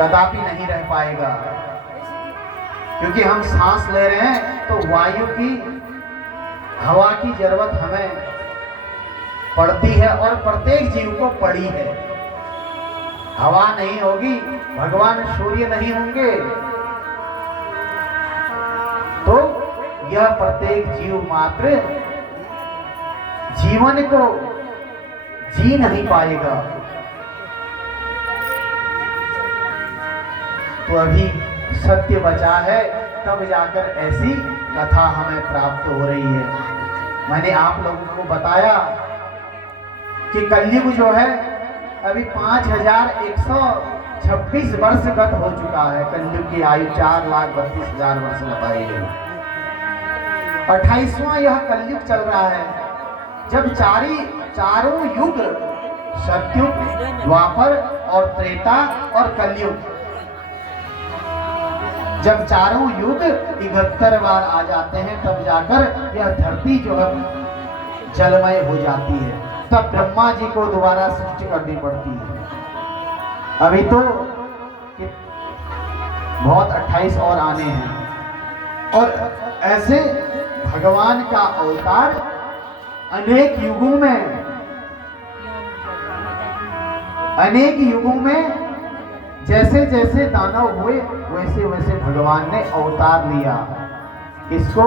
कदापि नहीं रह पाएगा, क्योंकि हम सांस ले रहे हैं तो वायु की, हवा की जरूरत हमें पड़ती है और प्रत्येक जीव को पड़ी है। हवा नहीं होगी, भगवान सूर्य नहीं होंगे, तो यह प्रत्येक जीव मात्र जीवन को जी नहीं पाएगा। तो अभी सत्य बचा है, तब जाकर ऐसी कथा हमें प्राप्त हो रही है। मैंने आप लोगों को बताया कि कलयुग जो है अभी 5126 वर्ष गत हो चुका है। कलयुग की आयु 4,32,000 वर्ष बताई गई। 28वां यह कलयुग चल रहा है, जब चारों युग, सतयुग, द्वापर और त्रेता और कलयुग, जब चारों युग 71 बार आ जाते हैं, तब जाकर यह धरती जो है जलमय हो जाती है। तब ब्रह्मा जी को दोबारा सृष्टि करनी पड़ती है। अभी तो बहुत 28 और आने हैं। और ऐसे भगवान का अवतार अनेक युगों में जैसे जैसे दानव हुए, वैसे वैसे भगवान ने अवतार लिया। इसको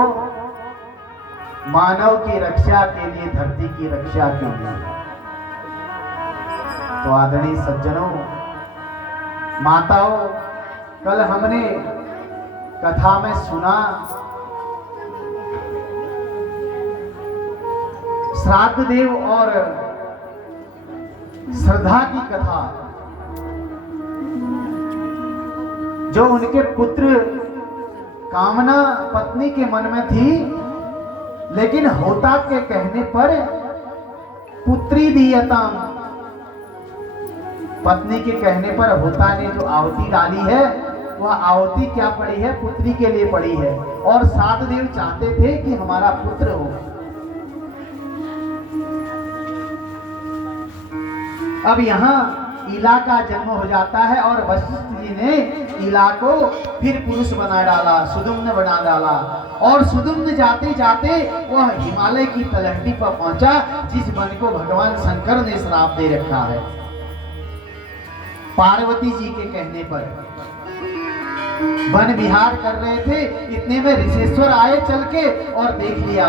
मानव की रक्षा के लिए, धरती की रक्षा के लिए। तो आदरणीय सज्जनों, माताओं, कल हमने कथा में सुना श्राद्ध देव और श्रद्धा की कथा, जो उनके पुत्र कामना पत्नी के मन में थी, लेकिन होता के कहने पर पुत्री दीयताम, पत्नी के कहने पर होता ने जो आहुति डाली है, वह आहुति क्या पड़ी है? पुत्री के लिए पड़ी है। और श्राद्ध देव चाहते थे कि हमारा पुत्र हो। अब यहाँ इला का जन्म हो जाता है और वशिष्ठ जी ने इला को फिर पुरुष बना डाला, सुदुम्न बना डाला। और सुदुम्न जाते जाते वह हिमालय की तलहटी पर पहुंचा, जिस वन को भगवान शंकर ने श्राप दे रखा है। पार्वती जी के कहने पर वन विहार कर रहे थे, इतने में ऋषेश्वर आए चल के और देख लिया।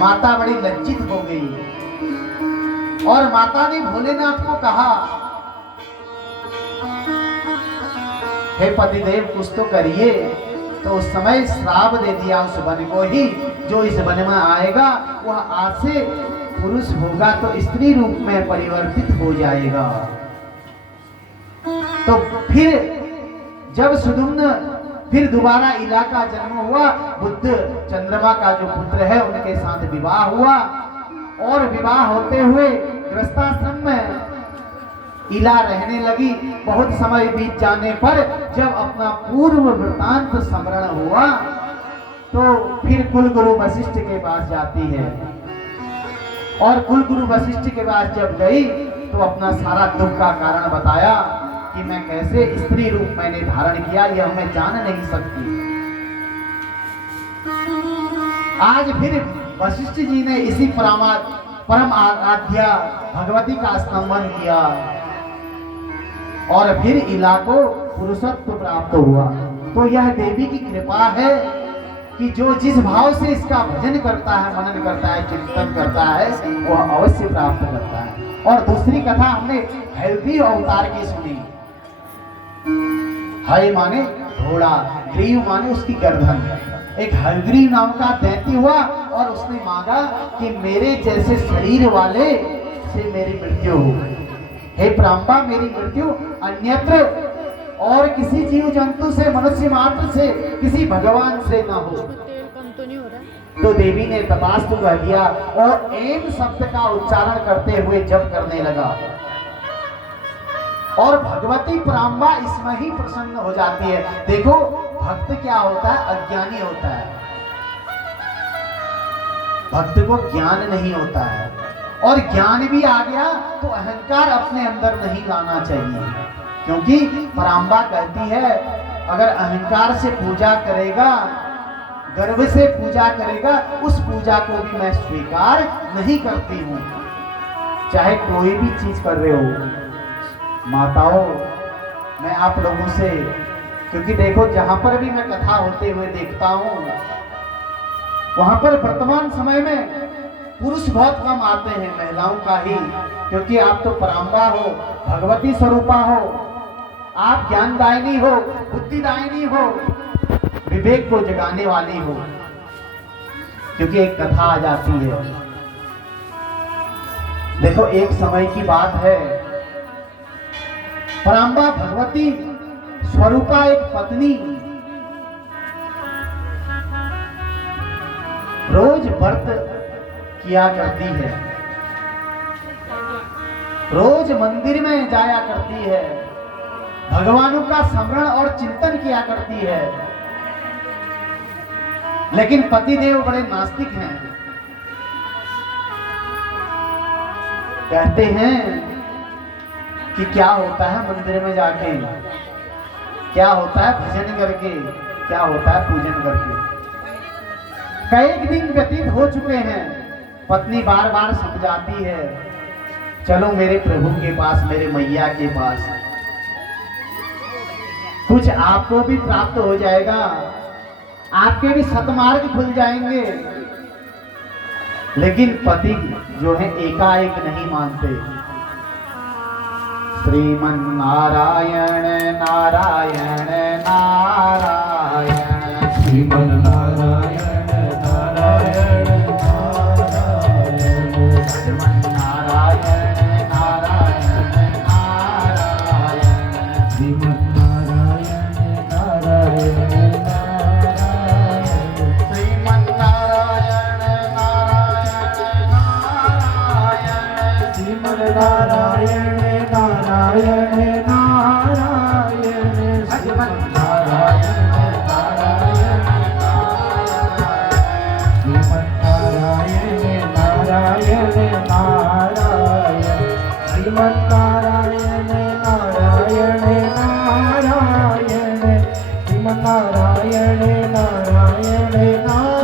माता बड़ी लज्जित हो गई और माता ने भोलेनाथ को कहा, हे पतिदेव कुछ तो करिए। तो उस समय श्राप दे दिया उस वन को ही, जो इस वन में आएगा वह आज से पुरुष होगा तो स्त्री रूप में परिवर्तित हो जाएगा। तो फिर जब सुदुम्न फिर दोबारा इला का जन्म हुआ, बुद्ध चंद्रमा का जो पुत्र है उनके साथ विवाह हुआ। और विवाह होते हुए गृहस्थाश्रम में इला रहने लगी। बहुत समय बीत जाने पर जब अपना पूर्व वृतांत स्मरण हुआ, तो फिर कुलगुरु वशिष्ठ के पास जाती है। और कुलगुरु वशिष्ठ के पास जब गई तो अपना सारा दुख का कारण बताया कि मैं कैसे स्त्री रूप मैंने धारण किया, यह मैं जान नहीं सकती। आज फिर वशिष्ठ जी ने इसी परम आराध्या भगवती का स्तंभन किया और फिर इला को पुरुषत्व प्राप्त हुआ। तो यह देवी की कृपा है कि जो जिस भाव से इसका भजन करता है, मनन करता है, चिंतन करता है, वह अवश्य प्राप्त करता है। और दूसरी कथा हमने हयग्रीव अवतार की सुनी। हय माने घोड़ा, ग्रीव माने उसकी गर्दन। एक हयग्रीव नाम का दैत्य हुआ और उसने मांगा कि मेरे जैसे शरीर वाले से मेरी मृत्यु हो। हे प्रांबा, मेरी मृत्यु अन्यत्र और किसी जीव जंतु से, मनुष्य मात्र से, किसी भगवान से न हो। तो देवी ने तथास्तु कह दिया और एम शब्द का उच्चारण करते हुए जप करने लगा। और भगवती प्रांबा इसमें ही प्रसन्न हो जाती है। देखो भक्त क्या होता है? अज्ञानी होता है। भक्त को ज्ञान नहीं होता है, और ज्ञान भी आ गया तो अहंकार अपने अंदर नहीं लाना चाहिए। क्योंकि पराम्बा कहती है अगर अहंकार से पूजा करेगा, गर्व से पूजा करेगा, उस पूजा को भी मैं स्वीकार नहीं करती हूं। चाहे कोई भी चीज कर रहे हो माताओं, मैं आप लोगों से, क्योंकि देखो जहां पर भी मैं कथा होते हुए देखता हूं वहां पर वर्तमान समय में पुरुष बहुत कम आते हैं, महिलाओं का ही, क्योंकि आप तो पराम्बा हो, भगवती स्वरूपा हो, आप ज्ञानदायिनी हो, बुद्धिदायिनी हो, विवेक को जगाने वाली हो। क्योंकि एक कथा आ जाती है, देखो एक समय की बात है, पराम्बा भगवती स्वरूपा एक पत्नी रोज व्रत किया करती है, रोज मंदिर में जाया करती है, भगवानों का स्मरण और चिंतन किया करती है। लेकिन पतिदेव बड़े नास्तिक हैं, कहते हैं कि क्या होता है मंदिर में जाके, क्या होता है भजन करके, क्या होता है पूजन करके। कई दिन व्यतीत हो चुके हैं, पत्नी बार बार समझाती है चलो मेरे प्रभु के पास, मेरे मैया के पास, कुछ आपको भी प्राप्त हो जाएगा, आपके भी सतमार्ग खुल जाएंगे। लेकिन पति जो है एकाएक नहीं मानते। श्रीमन नारायण नारायण नारायण, श्रीमन नारायण नारायण नारायण, श्रीमन नारायण नारायण नारायण, श्रीमन नारायण नारायण नारायण, श्रीमन नारायण नारायण नारायण, श्रीमन नारायण नारायण नारायण, श्रीमन नारायण नारायण श्रीमन नारायण नारायण नारायण, श्रीमन नारायण नारायण नारायण, श्रीमन नारायण नारायण नारायण, श्रीमन नारायण नारायण नारायण,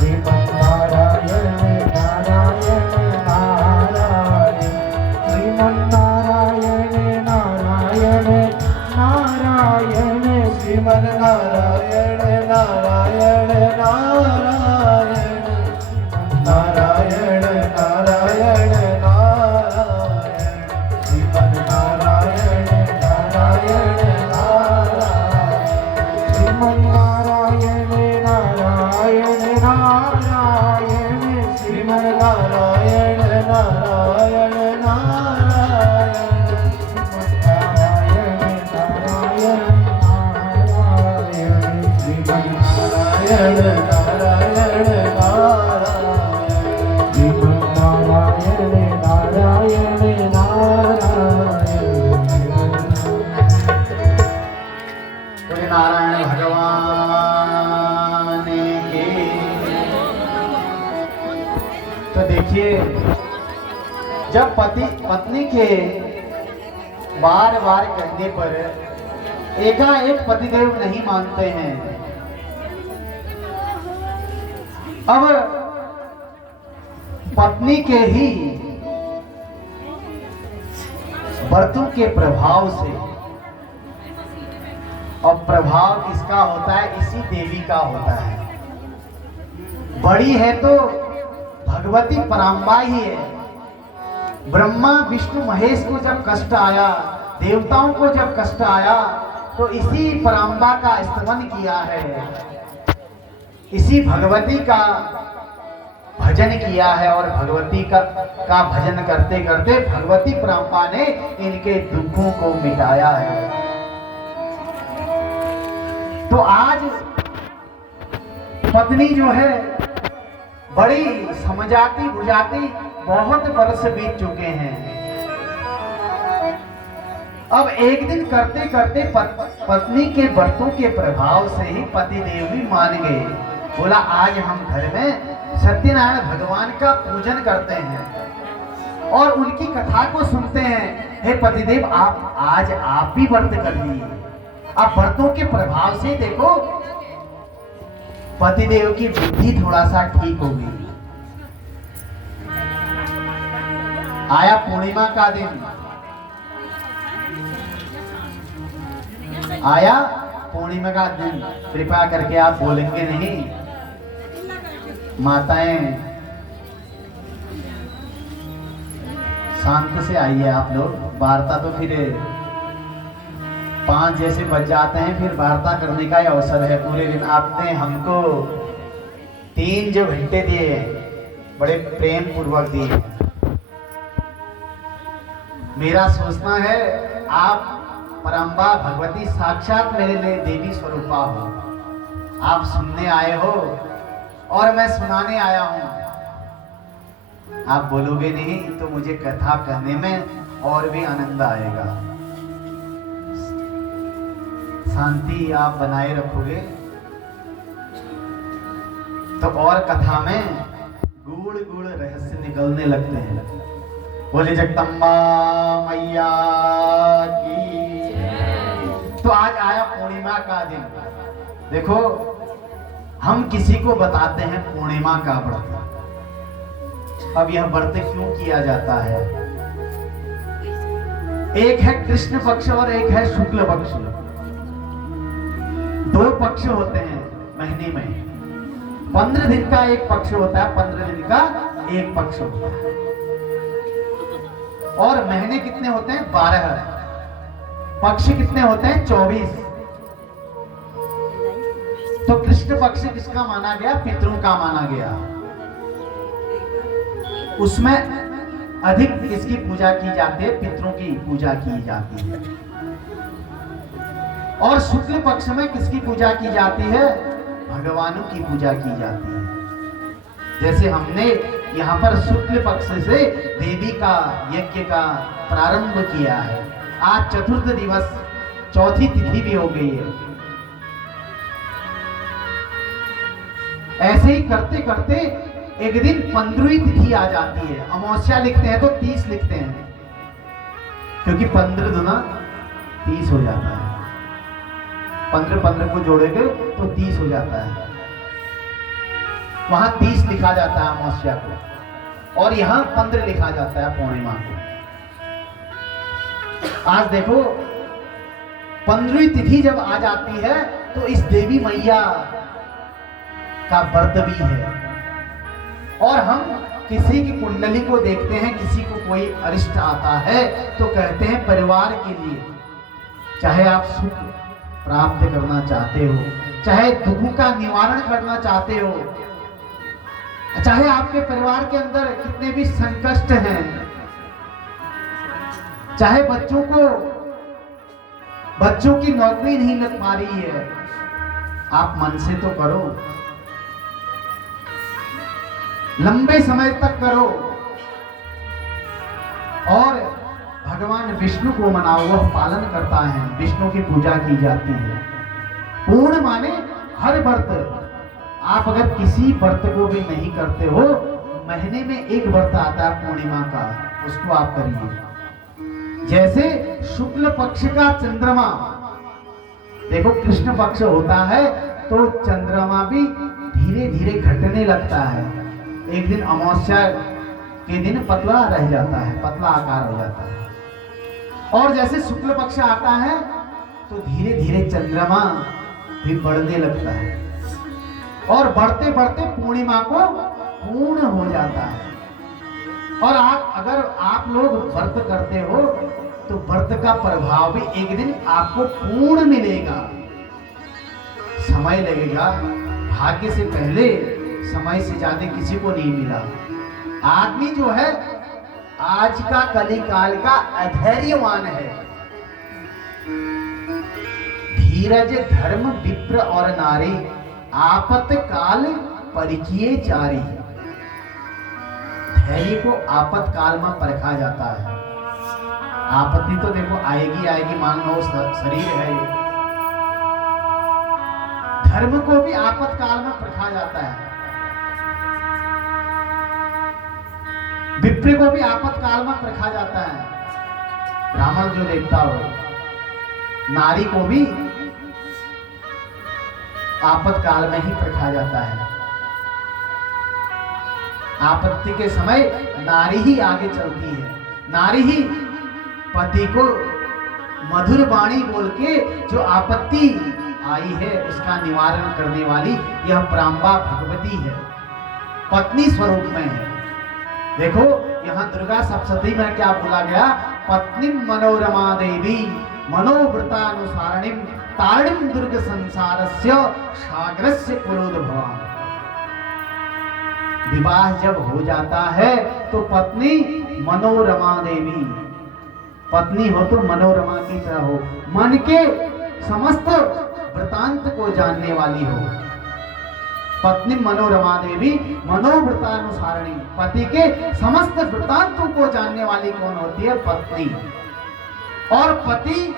श्रीमन नारायण नारायण नारायण, श्रीमन नारायण नारायण नारायण, श्रीमन नारायण नारायण नारायण, नारायण नारायण नारायण, श्रीमन नारायण नारायण नारायण, श्रीमन नारायण नारायण नारायण, श्रीमन नारायण नारायण नारायण, श्रीमन नारायण नारायण नारायण, श्रीमन नारायण नारायण नारायण, श्रीमन नारायण नारायण नारायण। बोले नारायण भगवान के। तो देखिए जब पति पत्नी के बार बार कहने पर एकाएक पतिदेव नहीं मानते हैं, अब पत्नी के ही व्रतों के प्रभाव से, और प्रभाव किसका होता है? इसी देवी का होता है। बड़ी है तो भगवती पराम्बा ही है। ब्रह्मा विष्णु महेश को जब कष्ट आया, देवताओं को जब कष्ट आया, तो इसी पराम्बा का स्तवन किया है, इसी भगवती का भजन किया है। और भगवती का भजन करते करते भगवती पराम्बा ने इनके दुखों को मिटाया है। तो आज पत्नी जो है बड़ी समझाती बुझाती, बहुत वर्ष बीत चुके हैं। अब एक दिन करते करते पत्नी के व्रतों के प्रभाव से ही पतिदेव भी मान गए। बोला आज हम घर में सत्यनारायण भगवान का पूजन करते हैं और उनकी कथा को सुनते हैं। हे पतिदेव, आप भी व्रत कर लीजिए। आप व्रतों के प्रभाव से देखो पतिदेव की बुद्धि थोड़ा सा ठीक होगी। आया पूर्णिमा का दिन, आया पूर्णिमा का दिन, कृपया करके आप बोलेंगे नहीं। माताएं शांत से आइए आप लोग। वार्ता तो फिर 5 जैसे बज जाते हैं, फिर वार्ता करने का ही अवसर है पूरे दिन। आपने हमको 3 जो घंटे दिए बड़े प्रेम पूर्वक दिए। मेरा सोचना है आप परम्बा भगवती साक्षात मेरे लिए देवी स्वरूपा हो। आप सुनने आए हो और मैं सुनाने आया हूं। आप बोलोगे नहीं तो मुझे कथा कहने में और भी आनंद आएगा। शांति आप बनाए रखोगे तो और कथा में गूढ़ गूढ़ रहस्य निकलने लगते हैं। बोले जगदम्बा मैया की। तो आज आया पूर्णिमा का दिन। देखो, हम किसी को बताते हैं पूर्णिमा का व्रत। अब यह व्रत क्यों किया जाता है? एक है कृष्ण पक्ष और एक है शुक्ल पक्ष। 2 पक्ष होते हैं महीने में। 15 दिन का एक पक्ष होता है, 15 दिन का एक पक्ष होता है। और महीने कितने होते हैं? 12। पक्ष कितने होते हैं? 24। तो कृष्ण पक्ष किसका माना गया? पितरों का माना गया। उसमें अधिक किसकी पूजा की जाती है? पितरों की पूजा की जाती है। और शुक्ल पक्ष में किसकी पूजा की जाती है? भगवानों की पूजा की जाती है। जैसे हमने यहाँ पर शुक्ल पक्ष से देवी का यज्ञ का प्रारंभ किया है। आज चतुर्थ दिवस, चौथी तिथि भी हो गई है। ऐसे ही करते करते एक दिन 15वीं तिथि आ जाती है। अमावस्या लिखते हैं तो 30 लिखते हैं, क्योंकि 15 दुना 30 हो जाता है। 15 को जोड़ेंगे तो 30 हो जाता है। वहां 30 लिखा जाता है अमावस्या को, और यहां 15 लिखा जाता है पूर्णिमा को। आज देखो 15वीं तिथि जब आ जाती है तो इस देवी मैया का व्रत भी है। और हम किसी की कुंडली को देखते हैं, किसी को कोई अरिष्ट आता है तो कहते हैं परिवार के लिए, चाहे आप सुख प्राप्त करना चाहते हो, चाहे दुखों का निवारण करना चाहते हो, चाहे आपके परिवार के अंदर कितने भी संकट हैं, चाहे बच्चों की नौकरी नहीं लग पा रही है, आप मन से तो करो, लंबे समय तक करो और भगवान विष्णु को मनाओ। वह पालन करता है, विष्णु की पूजा की जाती है। पूर्ण माने हर व्रत। आप अगर किसी व्रत को भी नहीं करते हो, महीने में एक व्रत आता है पूर्णिमा का, उसको आप करिए। जैसे शुक्ल पक्ष का चंद्रमा, देखो कृष्ण पक्ष होता है तो चंद्रमा भी धीरे धीरे घटने लगता है। एक दिन अमावस्या के दिन पतला रह जाता है, पतला आकार हो जाता है। और जैसे शुक्ल पक्ष आता है तो धीरे धीरे चंद्रमा भी बढ़ने लगता है, और बढ़ते बढ़ते पूर्णिमा को पूर्ण हो जाता है। और अगर आप लोग व्रत करते हो तो व्रत का प्रभाव भी एक दिन आपको पूर्ण मिलेगा। समय लगेगा, भाग्य से पहले, समय से ज्यादा किसी को नहीं मिला। आदमी जो है आज का कलिकाल का अधैर्यवान है। धीरज धर्म विप्र और नारी, आपत्काल परिकिए चारी। धैर्य को आपत्काल में परखा जाता है। आपत्ति तो देखो आएगी, मान लो शरीर है ये। धर्म को भी आपत्काल में परखा जाता है। विप्र को भी आपातकाल में रखा जाता है, ब्राह्मण जो देवता हो। नारी को भी आपातकाल में ही रखा जाता है। आपत्ति के समय नारी ही आगे चलती है, नारी ही पति को मधुर वाणी बोल के जो आपत्ति आई है उसका निवारण करने वाली यह प्रांबा भगवती है, पत्नी स्वरूप में है। देखो यहाँ दुर्गा सप्तशती में क्या बोला गया, पत्नी मनोरमा देवी मनोवृतानुसारणिम तारणिम दुर्ग संसारस्य सागरस्य पुरोद्भवाम। विवाह जब हो जाता है तो पत्नी मनोरमा देवी, पत्नी हो तो मनोरमा की तरह हो, मन के समस्त वृतांत को जानने वाली हो। पत्नी मनोरमा देवी मनोवृतानुसारणी, पति के समस्त वृतांतों को जानने वाली कौन होती है, पत्नी। और पति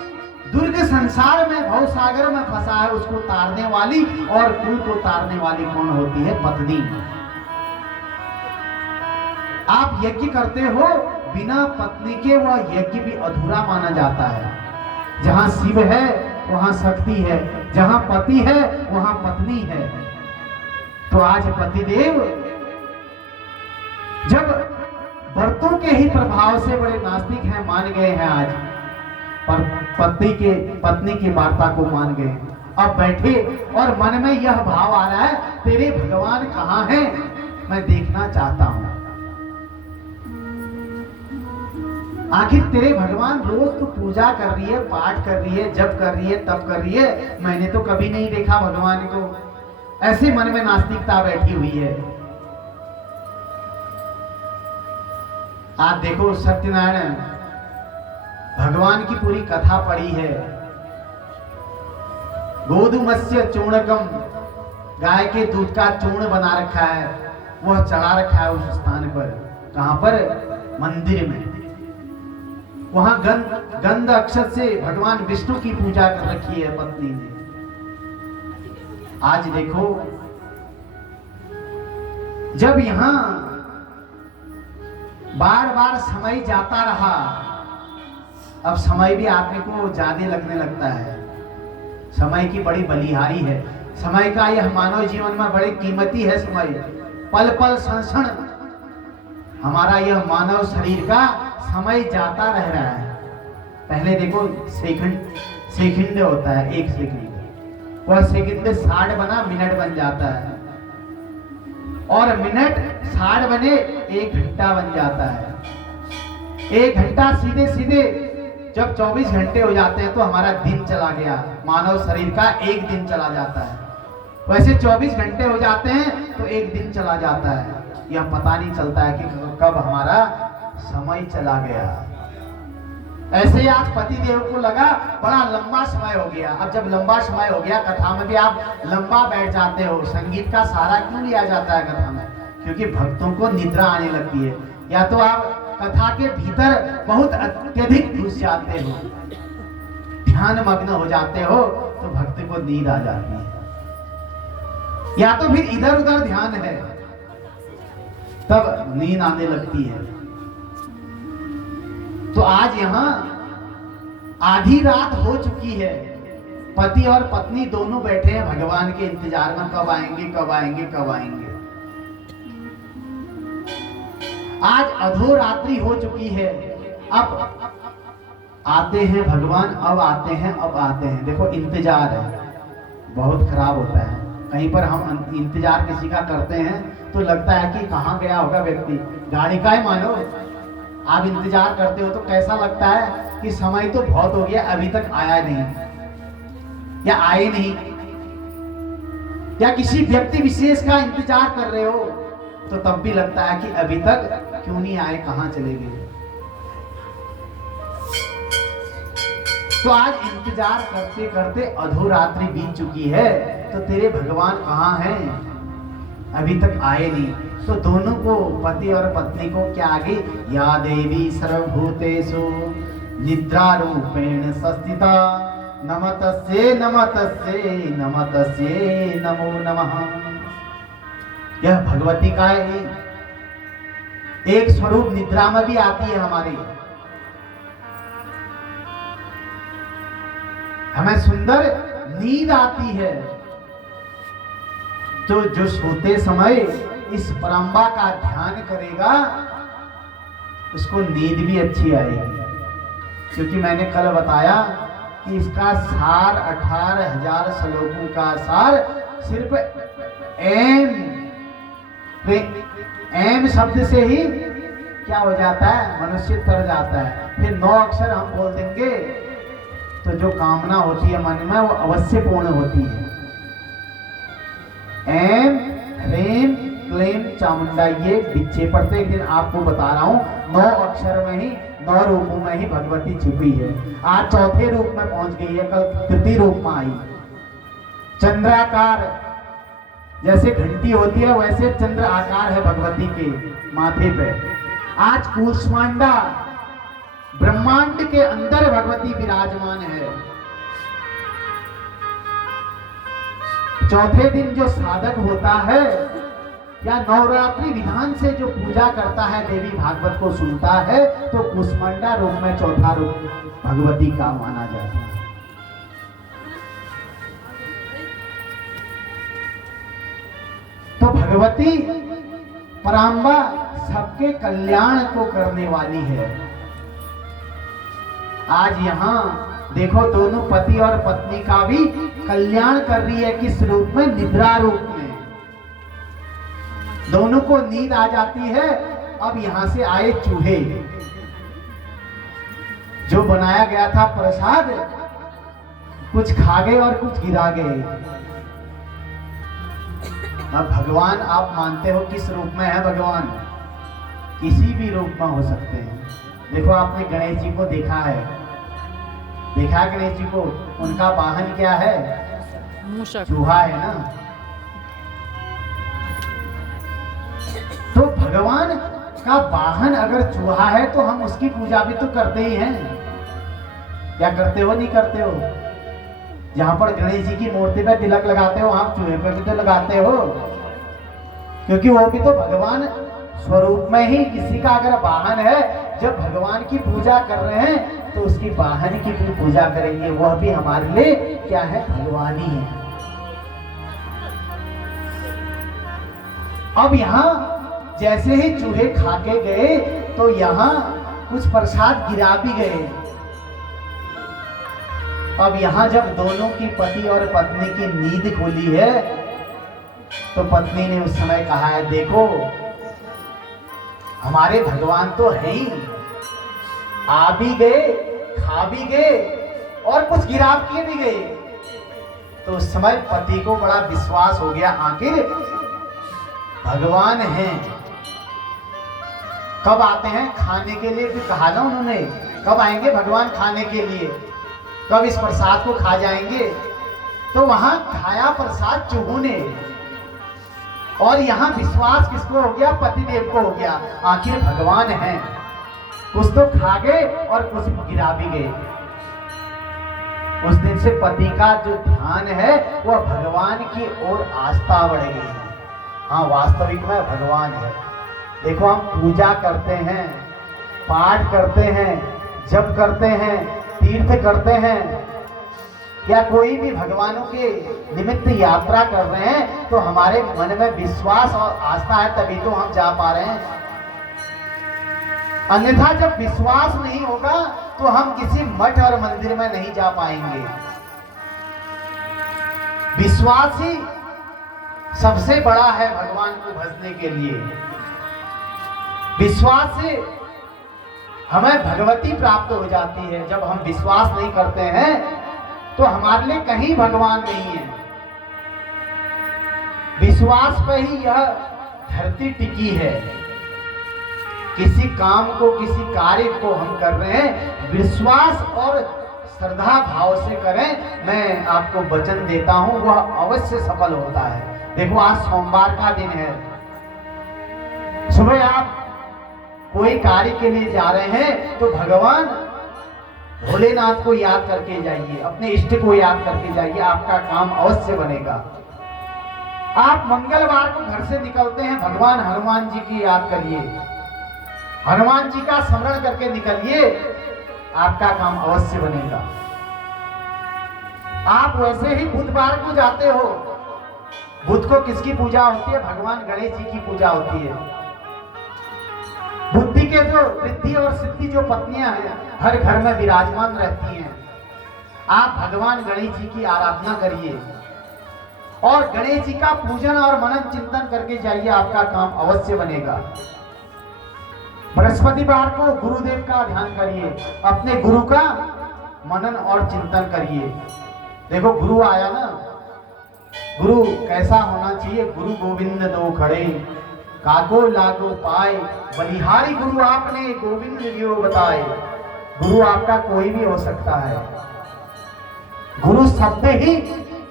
दुर्ग संसार में भव सागर में फंसा है उसको तारने वाली, और कुल को तारने वाली कौन होती है, पत्नी। आप यज्ञ करते हो, बिना पत्नी के वह यज्ञ भी अधूरा माना जाता है। जहां शिव है वहां शक्ति है, जहां पति है वहां पत्नी है। तो आज पतिदेव जब व्रतों के ही प्रभाव से बड़े नास्तिक हैं, मान गए हैं आज, पर पत्नी की वार्ता को मान गए। अब बैठे और मन में यह भाव आ रहा है, तेरे भगवान कहाँ हैं, मैं देखना चाहता हूं। आखिर तेरे भगवान रोज तो पूजा कर रही है, पाठ कर रही है, जप कर रही है, तप कर रही है, मैंने तो कभी नहीं देखा भगवान को। ऐसे मन में नास्तिकता बैठी हुई है। आज देखो सत्यनारायण भगवान की पूरी कथा पढ़ी है। गोधूमस्य चूर्णकम, गाय के दूध का चूर्ण बना रखा है, वह चढ़ा रखा है उस स्थान पर। कहां पर, मंदिर में। वहां गंध अक्षत से भगवान विष्णु की पूजा कर रखी है पत्नी ने। आज देखो जब यहां बार बार समय जाता रहा, अब समय भी आदमी को ज्यादा लगने लगता है। समय की बड़ी बलिहारी है, समय का यह मानव जीवन में बड़ी कीमती है। समय पल पल क्षण क्षण हमारा यह मानव शरीर का समय जाता रह रहा है। पहले देखो सेकंड होता है, एक सेकंड, वह सेकंड में 60 बना मिनट बन जाता है, और मिनट 60 बने 1 घंटा बन जाता है। 1 घंटा सीधे सीधे जब 24 घंटे हो जाते हैं तो हमारा दिन चला गया, मानव शरीर का एक दिन चला जाता है। वैसे 24 घंटे हो जाते हैं तो एक दिन चला जाता है। यह पता नहीं चलता है कि कब हमारा समय चला गया। ऐसे आज पति देव को लगा बड़ा लंबा समय हो गया। अब जब लंबा समय हो गया, कथा में भी आप लंबा बैठ जाते हो। संगीत का सहारा क्यों लिया जाता है कथा में? क्योंकि भक्तों को निद्रा आने लगती है, या तो आप कथा के भीतर बहुत अत्यधिक घुस जाते हो, ध्यान मग्न हो जाते हो, तो भक्त को नींद आ जाती है, या तो फिर इधर उधर ध्यान है तब नींद आने लगती है। तो आज यहां आधी रात हो चुकी है, पति और पत्नी दोनों बैठे हैं भगवान के इंतजार में, कब आएंगे कब आएंगे कब आएंगे। आज अधोरात्रि हो चुकी है, अब आते हैं भगवान, अब आते हैं, अब आते हैं। देखो इंतजार है, बहुत खराब होता है। कहीं पर हम इंतजार किसी का करते हैं तो लगता है कि कहाँ गया होगा व्यक्ति। गाड़ी का ही मानो, आप इंतजार करते हो तो कैसा लगता है कि समय तो बहुत हो गया, अभी तक आया नहीं, या आए नहीं, या किसी व्यक्ति विशेष का इंतजार कर रहे हो तो तब भी लगता है कि अभी तक क्यों नहीं आए, कहां चले गए। तो आज इंतजार करते करते अधोरात्रि बीत चुकी है, तो तेरे भगवान कहाँ हैं, अभी तक आए नहीं। तो दोनों को, पति और पत्नी को क्या आगे, या देवी सर्वभूतेषु निद्रा रूपेण संस्थिता नमतस्ये नमतस्ये नमतस्ये नमो नमः। यह भगवती का ही एक स्वरूप निद्रा में भी आती है हमारी। हमें सुंदर नींद आती है। तो जो सोते समय इस परंबा का ध्यान करेगा उसको नींद भी अच्छी आएगी। क्योंकि मैंने कल बताया कि इसका सार 18,000 श्लोकों का सार सिर्फ एम शब्द से ही क्या हो जाता है, मनुष्य तर जाता है। फिर 9 अक्षर हम बोल देंगे तो जो कामना होती है मन में वो अवश्य पूर्ण होती है। एम ह्रीम क्लीम चामुंडा, ये बिच्छे प्रत्येक दिन आपको बता रहा हूं 9 अक्षर में ही 9 रूपों में ही भगवती छिपी है। आज चौथे रूप में पहुंच गई है, कल तृतीय रूप में आई। चंद्राकार, जैसे घंटी होती है वैसे चंद्र आकार है भगवती के माथे पे। आज कूष्मांडा, ब्रह्मांड के अंदर भगवती विराजमान है। चौथे दिन जो साधक होता है या नवरात्रि विधान से जो पूजा करता है, देवी भागवत को सुनता है, तो कूष्मांडा रूप में चौथा रूप भगवती का माना जाता है। तो भगवती पराम्बा सबके कल्याण को करने वाली है। आज यहाँ देखो दोनों पति और पत्नी का भी कल्याण कर रही है। किस रूप में? निद्रा रूप में। दोनों को नींद आ जाती है। अब यहां से आए चूहे, जो बनाया गया था प्रसाद, कुछ खा गए और कुछ गिरा गए। अब भगवान आप मानते हो किस रूप में है भगवान? किसी भी रूप में हो सकते हैं। देखो आपने गणेश जी को देखा है, देखा गणेश जी को, उनका वाहन क्या है? मूषक, चूहा है ना। तो भगवान का वाहन अगर चूहा है तो हम उसकी पूजा भी तो करते ही हैं। क्या करते हो, नहीं करते हो? जहां पर गणेश जी की मूर्ति पे तिलक लगाते हो, आप चूहे पे भी तो लगाते हो, क्योंकि वो भी तो भगवान स्वरूप में ही किसी का अगर वाहन है, जब भगवान की पूजा कर रहे हैं तो उसकी वाहन की भी पूजा करेंगे। वह भी हमारे लिए क्या है? भगवान ही है। अब यहाँ जैसे ही चूहे खा के गए तो यहाँ कुछ प्रसाद गिरा भी गए। अब यहाँ जब दोनों की पति और पत्नी की नींद खुली है तो पत्नी ने उस समय कहा है, देखो हमारे भगवान तो है ही, आ भी गए, खा भी गए और कुछ गिरा के भी गए। तो उस समय पति को बड़ा विश्वास हो गया, आखिर भगवान हैं। कब आते हैं खाने के लिए? भी कहा ना उन्होंने, कब आएंगे भगवान खाने के लिए, कब इस प्रसाद को खा जाएंगे। तो वहां खाया प्रसाद चूहों ने, और यहाँ विश्वास किसको हो गया? पतिदेव को हो गया, आखिर भगवान हैं। कुछ तो खा गए और कुछ गिरा भी गए। उस दिन से पति का जो ध्यान है वह भगवान की ओर आस्था बढ़ गई है। हाँ, वास्तविक में भगवान है। देखो हम पूजा करते हैं, पाठ करते हैं, जप करते हैं, तीर्थ करते हैं, या कोई भी भगवानों के निमित्त यात्रा कर रहे हैं, तो हमारे मन में विश्वास और आस्था है, तभी तो हम जा पा रहे हैं। अन्यथा जब विश्वास नहीं होगा तो हम किसी मठ और मंदिर में नहीं जा पाएंगे। विश्वास ही सबसे बड़ा है भगवान को भजने के लिए। विश्वास से हमें भगवती प्राप्त हो जाती है। जब हम विश्वास नहीं करते हैं तो हमारे लिए कहीं भगवान नहीं है। विश्वास पर ही यह धरती टिकी है। किसी काम को, किसी कार्य को हम कर रहे हैं, विश्वास और श्रद्धा भाव से करें, मैं आपको वचन देता हूं वह अवश्य सफल होता है। देखो आज सोमवार का दिन है, सुबह आप कोई कार्य के लिए जा रहे हैं तो भगवान भोलेनाथ को याद करके जाइए, अपने इष्ट को याद करके जाइए, आपका काम अवश्य बनेगा। आप मंगलवार को घर से निकलते हैं, भगवान हनुमान जी की याद करिए, हनुमान जी का स्मरण करके निकलिए, आपका काम अवश्य बनेगा। आप वैसे ही बुधवार को जाते हो, बुध को किसकी पूजा होती है? भगवान गणेश जी की पूजा होती है। बुद्धि के जो रिद्धि और सिद्धि जो पत्नियां हैं, हर घर में विराजमान रहती हैं। आप भगवान गणेश जी की आराधना करिए और गणेश जी का पूजन और मनन चिंतन करके जाइए, आपका काम अवश्य बनेगा। बृहस्पतिवार को गुरुदेव का ध्यान करिए, अपने गुरु का मनन और चिंतन करिए। देखो गुरु आया ना, गुरु कैसा होना चाहिए? गुरु गोविंद दो खड़े, काको लागो पाए, बलिहारी गुरु आपने गोविंद जियो बताए। गुरु आपका कोई भी हो सकता है। गुरु शब्द ही,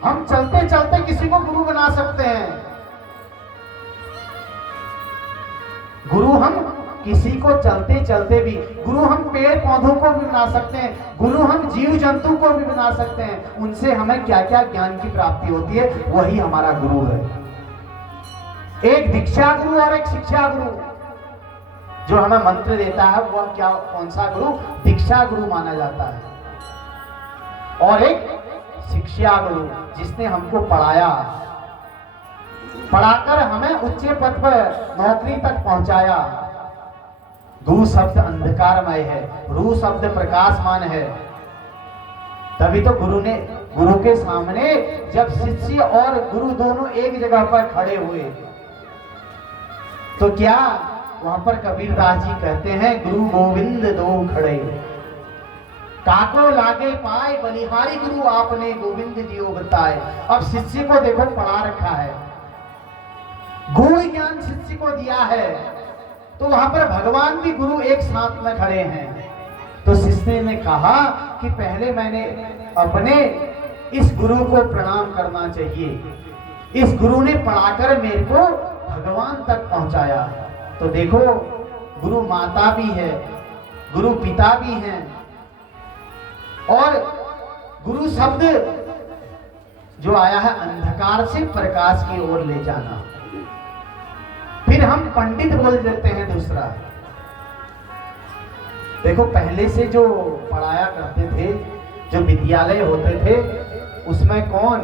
हम चलते चलते किसी को गुरु बना सकते हैं। गुरु हम किसी को चलते चलते भी, गुरु हम पेड़ पौधों को भी बना सकते हैं, गुरु हम जीव जंतु को भी बना सकते हैं। उनसे हमें क्या क्या ज्ञान की प्राप्ति होती है, वही हमारा गुरु है। एक दीक्षा गुरु और एक शिक्षा गुरु जो हमें मंत्र देता है, वो क्या, कौन सा गुरु? दीक्षा गुरु माना जाता है। और एक शिक्षा गुरु जिसने हमको पढ़ाया, पढ़ाकर हमें उच्च पद पर नौकरी तक पहुंचाया। गु शब्द अंधकारमय है, रू शब्द प्रकाशमान है। तभी तो गुरु के सामने जब शिष्य और गुरु दोनों एक जगह पर खड़े हुए, तो क्या वहां पर कबीरदास जी कहते हैं, गुरु गोविंद दो खड़े, काको लागे पाए, बलिहारी गुरु आपने गोविंद जियो बताए। अब शिष्य को देखो पढ़ा रखा है, गुण ज्ञान शिष्य को दिया है, तो वहां पर भगवान भी गुरु एक साथ में खड़े हैं। तो शिष्य ने कहा कि पहले मैंने अपने इस गुरु को प्रणाम करना चाहिए। इस गुरु ने पढ़ाकर मेरे को भगवान तक पहुंचाया। तो देखो गुरु माता भी है, गुरु पिता भी हैं, और गुरु शब्द जो आया है अंधकार से प्रकाश की ओर ले जाना। फिर हम पंडित बोल देते हैं दूसरा। देखो पहले से जो पढ़ाया करते थे, जो विद्यालय होते थे, उसमें कौन,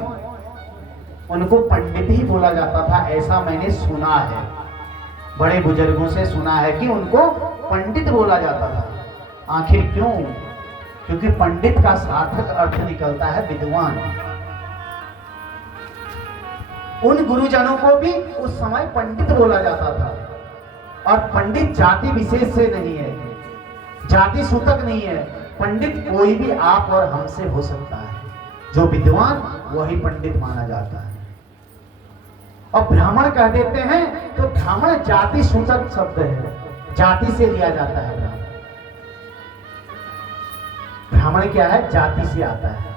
उनको पंडित ही बोला जाता था, ऐसा मैंने सुना है, बड़े बुजुर्गों से सुना है कि उनको पंडित बोला जाता था। आखिर क्यों? क्योंकि पंडित का सार्थक अर्थ निकलता है विद्वान। उन गुरुजनों को भी उस समय पंडित बोला जाता था। और पंडित जाति विशेष से नहीं है, जाति सूतक नहीं है। पंडित कोई भी आप और हमसे हो सकता है। जो विद्वान वही पंडित माना जाता है। और ब्राह्मण कह देते हैं तो ब्राह्मण जाति सूचक शब्द है, जाति से लिया जाता है। ब्राह्मण क्या है? जाति से आता है।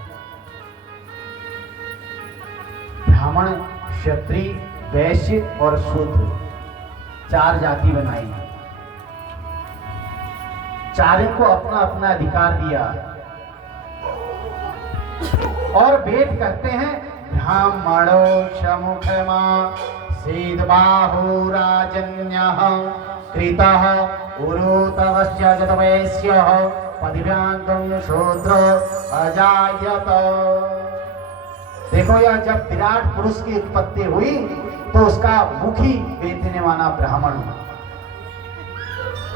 ब्राह्मण, क्षत्रिय, वैश्य और शूद्र, चार जाति बनाई। चारों को अपना अपना अधिकार दिया। और वेद कहते हैं ब्राह्मणो शमुखमा सीदबाहु राजन्यः कृतः उरुतवस्य जतवैश्यः पदिव्यांगं शूद्रो अजायत। देखो यह जब विराट पुरुष की उत्पत्ति हुई तो उसका मुखी वेद ने माना ब्राह्मण,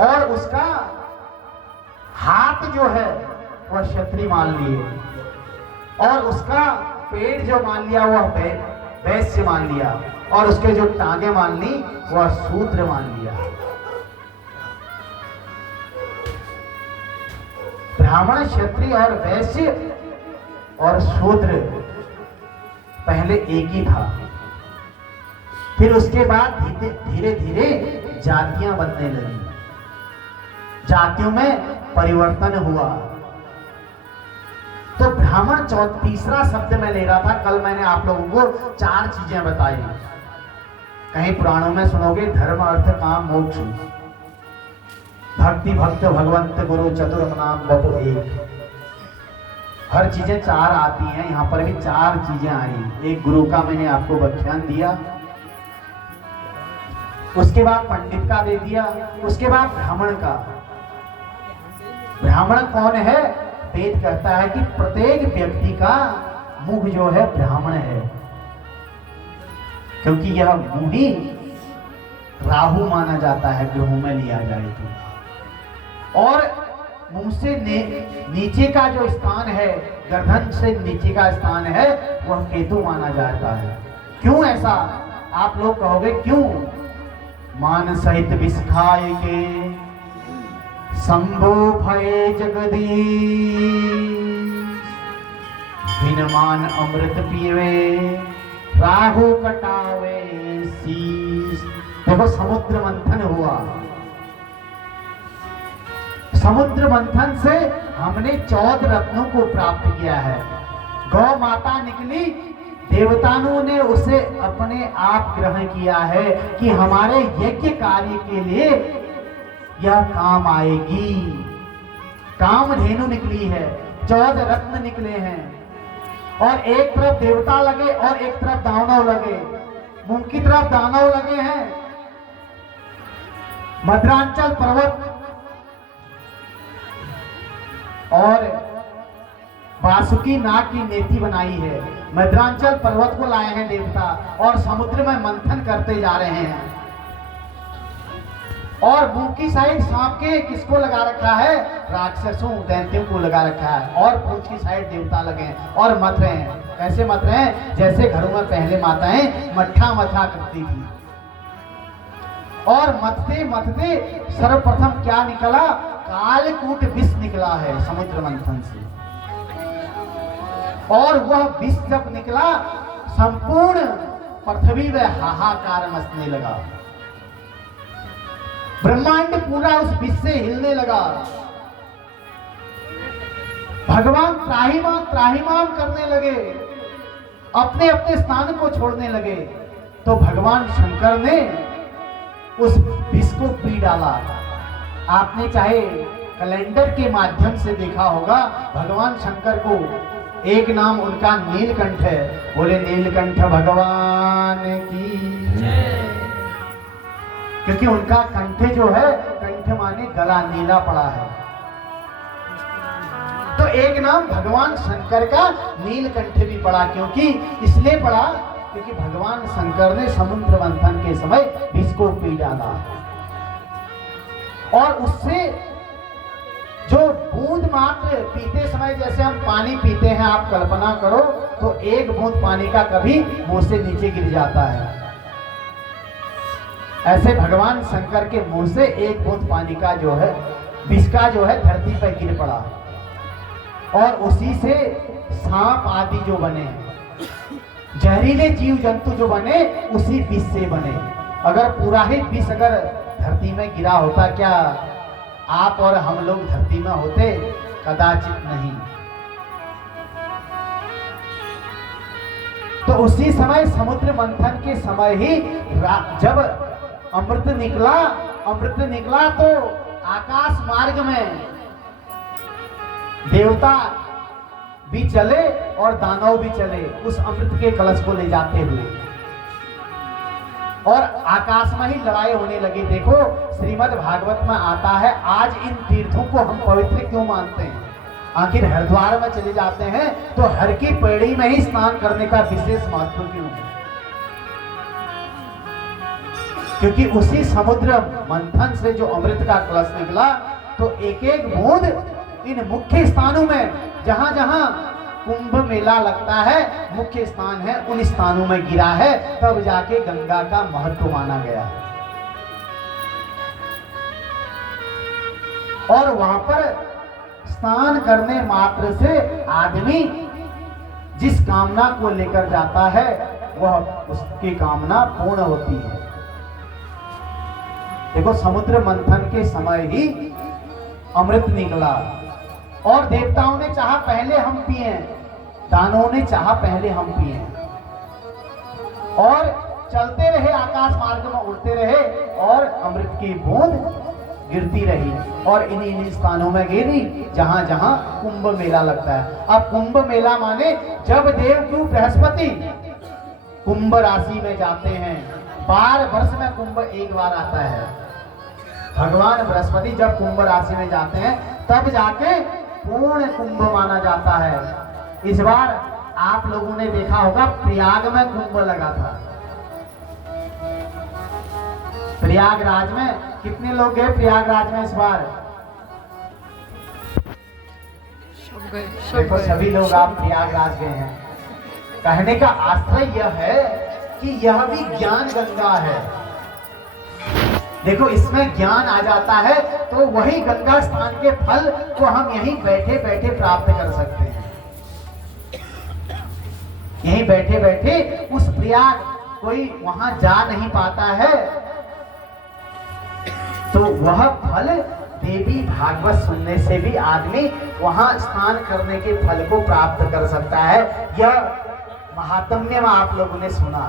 और उसका हाथ जो है वह क्षत्रिय मान लिए, और उसका पेट जो मान लिया वह वैश्य मान लिया, और उसके जो टांगे मान ली वह शूद्र मान लिया। ब्राह्मण, क्षत्रिय और वैश्य और शूद्र पहले एक ही था। फिर उसके बाद धीरे धीरे जातियां बनने लगी, जातियों में परिवर्तन हुआ। तो ब्राह्मण तीसरा शब्द मैं ले रहा था। कल मैंने आप लोगों को चार चीजें बताई। कहीं पुराणों में सुनोगे धर्म, अर्थ, काम, मोक्ष, भक्ति, भक्त, भगवंत, गुरु, चतुर्थ नाम बपो एक। हर चीजें चार आती हैं, यहाँ पर भी चार चीजें आई। एक गुरु का मैंने आपको व्याख्यान दिया, उसके बाद पंडित का दे दिया, उसके बाद ब्राह्मण का। ब्राह्मण कौन है? वेद कहता है कि प्रत्येक व्यक्ति का मुख जो है ब्राह्मण है, क्योंकि यह मुंह ही राहु माना जाता है ग्रहों में लिया जाए तो। और मुंह से नीचे का जो स्थान है, गर्दन से नीचे का स्थान है, वह केतु माना जाता है। क्यों ऐसा आप लोग कहोगे, क्यों? मान सहित विष खाए के शंभु भये जगदीश, बिन मान अमृत पीवे राहु कटावे शीश। देखो समुद्र मंथन हुआ, समुद्र मंथन से हमने 14 रत्नों को प्राप्त किया है। गौ माता निकली, देवताओं ने उसे अपने आप ग्रहण किया है कि हमारे यज्ञ कार्य के लिए यह काम आएगी। कामधेनु निकली है, 14 रत्न निकले हैं, और एक तरफ देवता लगे और एक तरफ दानव लगे। मुंह की तरफ दानव लगे हैं। मद्रांचल पर्वत और वासुकी नाग की नेति बनाई है। मद्रांचल पर्वत को लाए हैं देवता और समुद्र में मंथन करते जा रहे हैं। और मुंह की साइड सांप के किसको लगा रखा है? राक्षसों दैत्यों को लगा रखा है। और पूंछ की साइड देवता लगे हैं और मथ रहे हैं। कैसे मथ रहे हैं? जैसे घरों में पहले माताएं मट्ठा मथा करती थी। और मथते मथते सर्वप्रथम क्या निकला? कालकूट विष निकला है समुद्र मंथन से। और वह विष जब निकला, संपूर्ण पृथ्वी में हाहाकार मचने लगा। ब्रह्मांड पूरा उस विष से हिलने लगा। भगवान त्राहिमाम त्राहिमाम करने लगे, अपने अपने स्थान को छोड़ने लगे। तो भगवान शंकर ने उस विष को पी डाला। आपने चाहे कैलेंडर के माध्यम से देखा होगा, भगवान शंकर को एक नाम उनका नीलकंठ है। बोले नीलकंठ भगवान की जय। क्योंकि उनका कंठ जो है, कंठ माने गला नीला पड़ा है। तो एक नाम भगवान शंकर का नीलकंठ भी पड़ा। क्योंकि इसलिए पड़ा क्योंकि भगवान शंकर ने समुद्र मंथन के समय विष को पी डाला। और उससे जो बूंद मात्र पीते समय, जैसे हम पानी पीते हैं, आप कल्पना करो तो एक बूंद पानी का कभी मुंह से नीचे गिर जाता है। ऐसे भगवान शंकर के मुंह से एक बूंद पानी का जो है, विष का जो है, धरती पर गिर पड़ा। और उसी से सांप आदि जो बने, जहरीले जीव जंतु जो बने, उसी विष से बने। अगर पूरा ही विष अगर धरती में गिरा होता, क्या आप और हम लोग धरती में होते? कदाचित नहीं। तो उसी समय समुद्र मंथन के समय ही जब अमृत निकला तो आकाश मार्ग में देवता भी चले और दानव भी चले उस अमृत के कलश को ले जाते हुए। और आकाश में ही लड़ाई होने लगी। देखो श्रीमद् भागवत में आता है, आज इन तीर्थों को हम पवित्र क्यों मानते हैं? आखिर हरिद्वार में चले जाते हैं तो हर की पेड़ी में ही स्नान करने का विशेष महत्व क्यों है? क्योंकि उसी समुद्र मंथन से जो अमृत का कलश निकला, तो एक एक बूंद इन मुख्य स्थानों में, जहां जहां कुंभ मेला लगता है, मुख्य स्थान है, उन स्थानों में गिरा है। तब जाके गंगा का महत्व माना गया। और वहां पर स्नान करने मात्र से आदमी जिस कामना को लेकर जाता है, वह उसकी कामना पूर्ण होती है। देखो समुद्र मंथन के समय ही अमृत निकला। और देवताओं ने चाहा पहले हम पिए, दानवों ने चाहा पहले हम पिए। और चलते रहे, आकाश मार्ग में उड़ते रहे और अमृत की बूंद गिरती रही। और इन्हीं स्थानों में गिरी जहां जहां कुंभ मेला लगता है। अब कुंभ मेला माने जब देवगुरु बृहस्पति कुंभ राशि में जाते हैं, 12 वर्ष में कुंभ एक बार आता है। भगवान बृहस्पति जब कुंभ राशि में जाते हैं तब जाके पूर्ण कुंभ माना जाता है। इस बार आप लोगों ने देखा होगा प्रयाग में कुंभ लगा था। प्रयागराज में कितने लोग गए प्रयागराज में इस बार? देखो सभी लोग आप प्रयागराज गए हैं। कहने का आश्रय यह है कि यह भी ज्ञान गंगा है। देखो इसमें ज्ञान आ जाता है तो वही गंगा स्नान के फल को हम यहीं बैठे बैठे प्राप्त कर सकते हैं। यहीं बैठे बैठे उस प्रयाग, कोई वहां जा नहीं पाता है तो वह फल देवी भागवत सुनने से भी आदमी वहां स्नान करने के फल को प्राप्त कर सकता है। यह महात्म्य में आप लोगों ने सुना।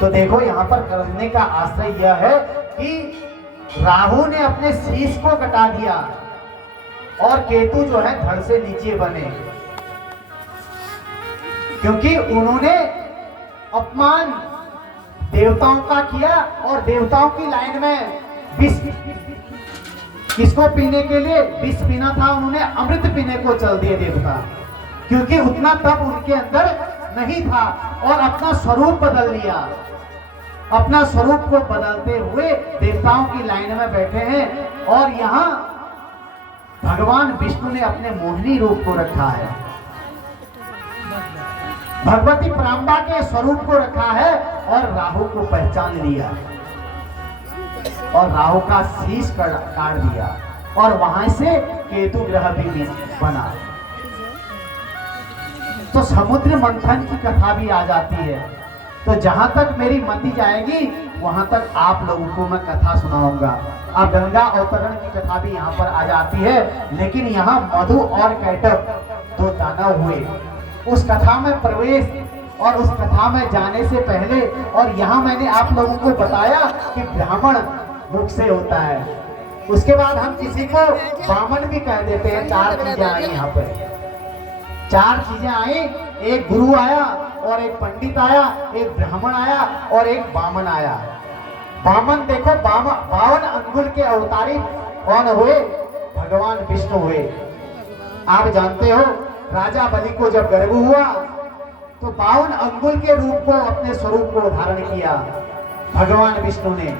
तो देखो यहाँ पर करने का आश्रय यह है कि राहु ने अपने शीश को कटा दिया और केतु जो है धड़ से नीचे बने, क्योंकि उन्होंने अपमान देवताओं का किया और देवताओं की लाइन में विष किसको पीने के लिए विष पीना था, उन्होंने अमृत पीने को चल दिए देवता, क्योंकि उतना तप उनके अंदर नहीं था और अपना स्वरूप बदल लिया। अपना स्वरूप को बदलते हुए देवताओं की लाइन में बैठे हैं और यहाँ भगवान विष्णु ने अपने मोहिनी रूप को रखा है, भगवती प्रांबा के स्वरूप को रखा है और राहु को पहचान लिया और राहु का शीश काट दिया और वहां से केतु ग्रह भी बना। तो समुद्र मंथन की कथा भी आ जाती है। तो जहां तक मेरी मति जाएगी वहां तक आप लोगों को मैं कथा सुनाऊंगा। अब गंगा अवतरण की कथा भी यहाँ पर आ जाती है, लेकिन यहाँ मधु और कैटभ दो दानव हुए। उस कथा में प्रवेश और उस कथा में जाने से पहले, और यहाँ मैंने आप लोगों को बताया कि ब्राह्मण मुख से होता है। उसके बाद हम किसी को बामन भी कह देते हैं। चार चीजें आई यहाँ पर, चार चीजें आई। एक गुरु आया और एक पंडित आया, एक ब्राह्मण आया और एक बामन आया। बामन देखो 52 अंगुल के अवतारी कौन हुए? भगवान विष्णु हुए। आप जानते हो राजा बलि को जब गर्भ हुआ तो 52 अंगुल के रूप को, अपने स्वरूप को धारण किया भगवान विष्णु ने।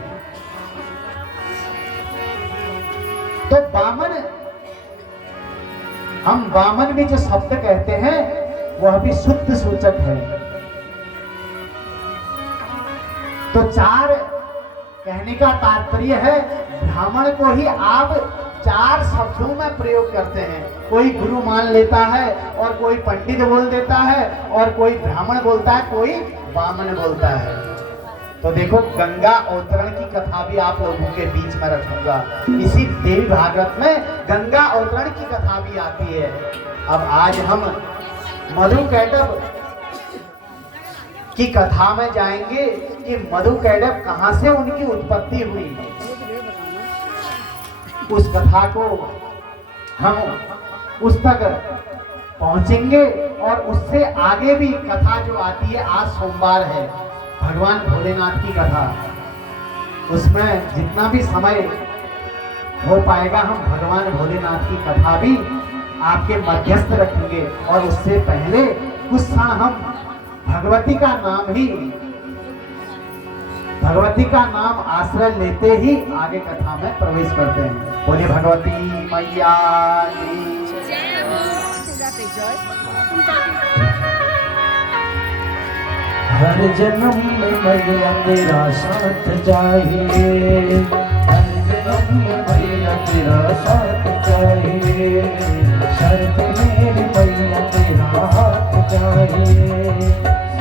तो बामन, हम बामन में जो शब्द कहते हैं वह भी शुद्ध सूचक है। तो चार कहने का तात्पर्य है ब्राह्मण को ही आप चार शब्दों में प्रयोग करते हैं। कोई गुरु मान लेता है और कोई पंडित बोल देता है और कोई ब्राह्मण बोलता है, कोई बामन बोलता है। तो देखो गंगा अवतरण की कथा भी आप लोगों के बीच में रखूंगा। इसी देवी भागवत में गंगा अवतरण की कथा भी आती है। अब आज हम मधु कैटभ की कथा में जाएंगे कि मधु कैटभ कहां से उनकी उत्पत्ति हुई। उस कथा को हम उस तक पहुंचेंगे और उससे आगे भी कथा जो आती है। आज सोमवार है, भगवान भोलेनाथ की कथा, उसमें जितना भी समय हो पाएगा हम भगवान भोलेनाथ की कथा भी आपके मध्यस्थ रखेंगे। और उससे पहले कुछ क्षण हम भगवती का नाम आश्रय लेते ही आगे कथा में प्रवेश करते हैं। बोले भगवती मैया की जय। हर जन्म में मैया तेरा साथ चाहिए, हर जन्म में मैया तेरा साथ चाहिए। शर्त मेरी मैया तेरा हाथ चाहिए,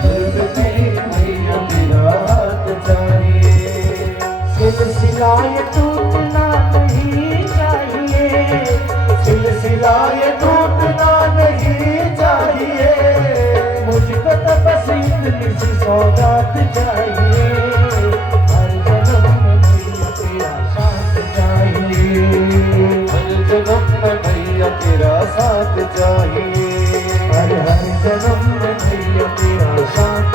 शर्त मेरी मैया तेरा हाथ चाहिए। सिलसिलाए टूटना नहीं चाहिए, सिलसिलाए टूटना नहीं चाहिए। मुझको तो बस इतनी सी सौगात चाहिए, हर जन्म में मैया तेरा साथ चाहिए, हर जन्म में मैया तेरा साथ चाहिए, हर जन्म में मैया तेरा साथ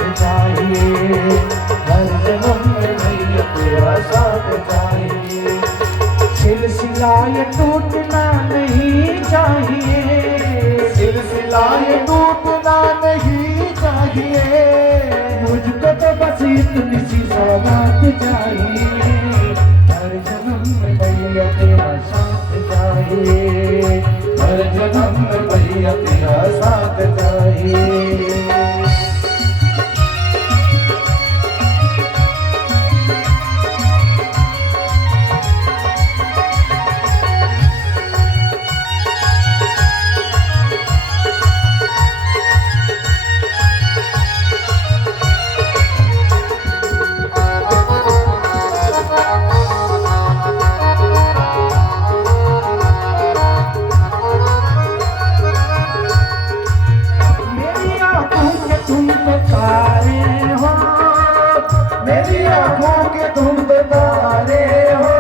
सौगात चाहिए। हर जन्म में भैया तेरा साथ चाहिए। हर जन्म में भैया तेरा साथ चाहिए। मेरी आंखों के तुम तो तारे हो,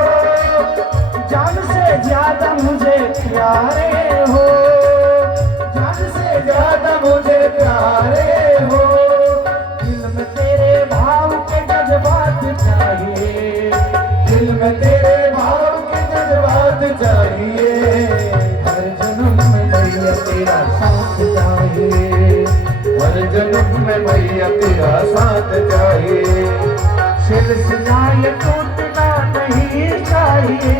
जान से ज्यादा मुझे प्यारे हो, जान से ज्यादा मुझे प्यारे हो। दिल में तेरे भाव के जज्बात चाहिए, दिल में तेरे भाव के जज्बात चाहिए। हर जन्म में भैया तेरा साथ चाहिए। हर जन्म में भैया तेरा साथ चाहिए। सिलसिला ये टूटना नहीं चाहिए,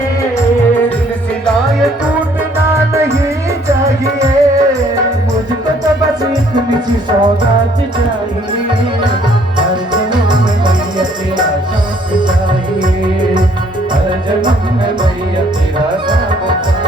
सिलसिला ये टूटना नहीं चाहिए। मुझको तो बस इतनी सी सौगात चाहिए। हर जन्म में भैया तेरा साथ चाहिए। हर जन्म में भैया तेरा साथ चाहिए।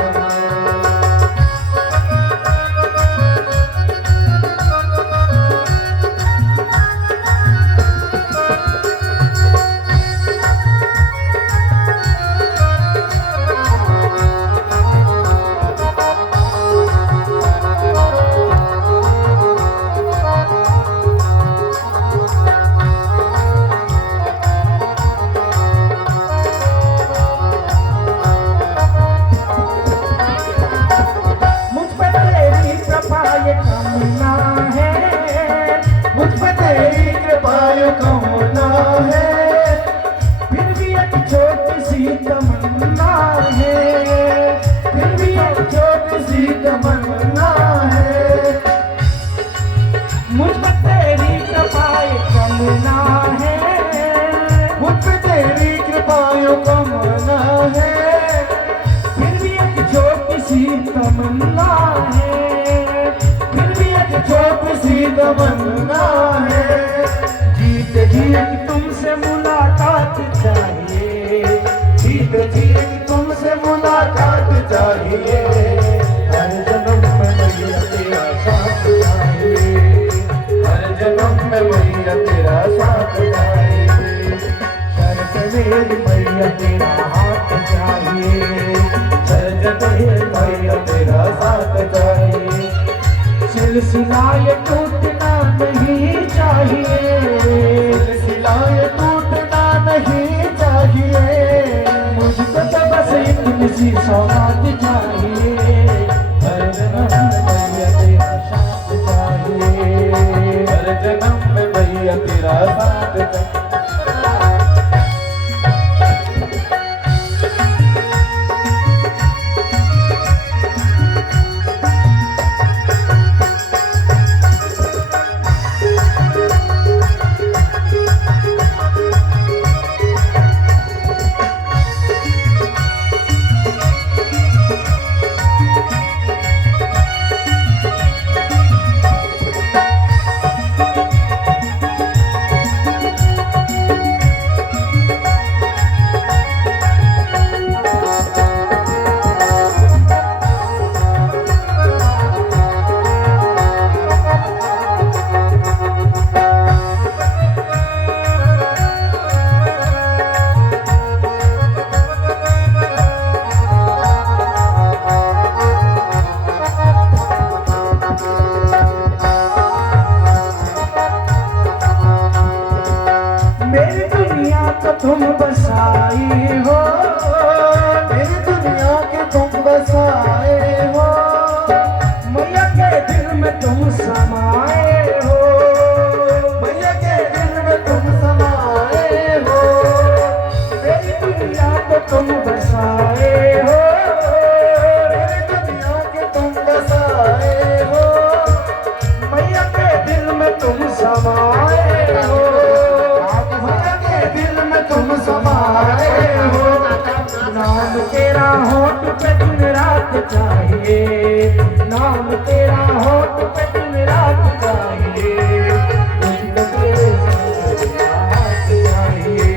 तमन्ना है, फिर भी एक छोटी सी तमन्ना है। जीत जी तुमसे मुलाकात चाहिए, जीत जी तुमसे मुलाकात चाहिए। हर जन्म में भैया तेरा साथ चाहिए। हर जन्म में भैया तेरा साथ चाहिए। शर्त मेरी भैया तेरा हाथ चाहिए। भैया तेरा साथ चाहिए। सिलसिला ये टूटना नहीं चाहिए, सिलसिला ये टूटना नहीं चाहिए। मुझको तो बस इतनी सी सौगात चाहिए। हर जन्म में भैया तेरा साथ चाहिए। हर जन्म में भैया तेरा साथ चाहिए। तुम बसाए हो, मेरी दुनिया के तुम बसाए हो। मैया के दिल में तुम समाए हो, मैया के दिल में तुम समाए हो। मेरी दुनिया को तुम बसाए हो, मेरी दुनिया के तुम बसाए हो। मैया के दिल में तुम समाए हो, मैया के दिल चाहिए, नाम तेरा हो तो पे दिन रात चाहिए, तुझको तेरे तेरा हाथ चाहिए,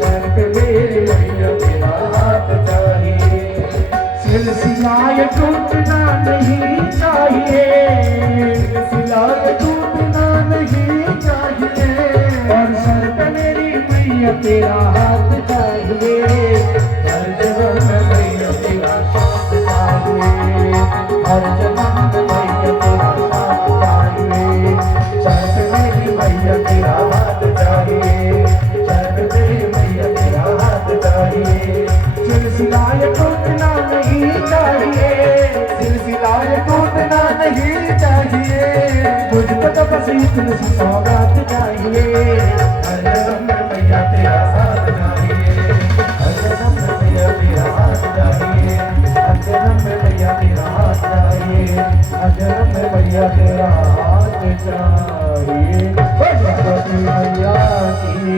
सर पे मेरे मैया तेरा हाथ चाहिए, सिलसिलाए टूटना नहीं चाहिए, सिलसिलाए टूटना नहीं चाहिए, और सर पे मेरी मैया तेरा हाथ चाहिए, हर जगह में मैया तेरा साथ चाहिए, हर जगह में मैया तेरा साथ चाहिए, सर पे मेरी मैया तेरा हाथ चाहिए, सर पे मेरी मैया तेरा हाथ चाहिए, सिलसिलाए टूटना नहीं चाहिए, सिलसिलाए टूटना नहीं चाहिए, मुझको तो बस इतनी सी सौगात चाहिए, हर जन्म में मैया तेरा साथ चाहिए, हर जन्म में मैया तेरा हाथ चाहिए, हर जन्म में मैया तेरा हाथ चाहिए, हर जन्म में मैया तेरा हाथ चाहिए, भगवती मैया की।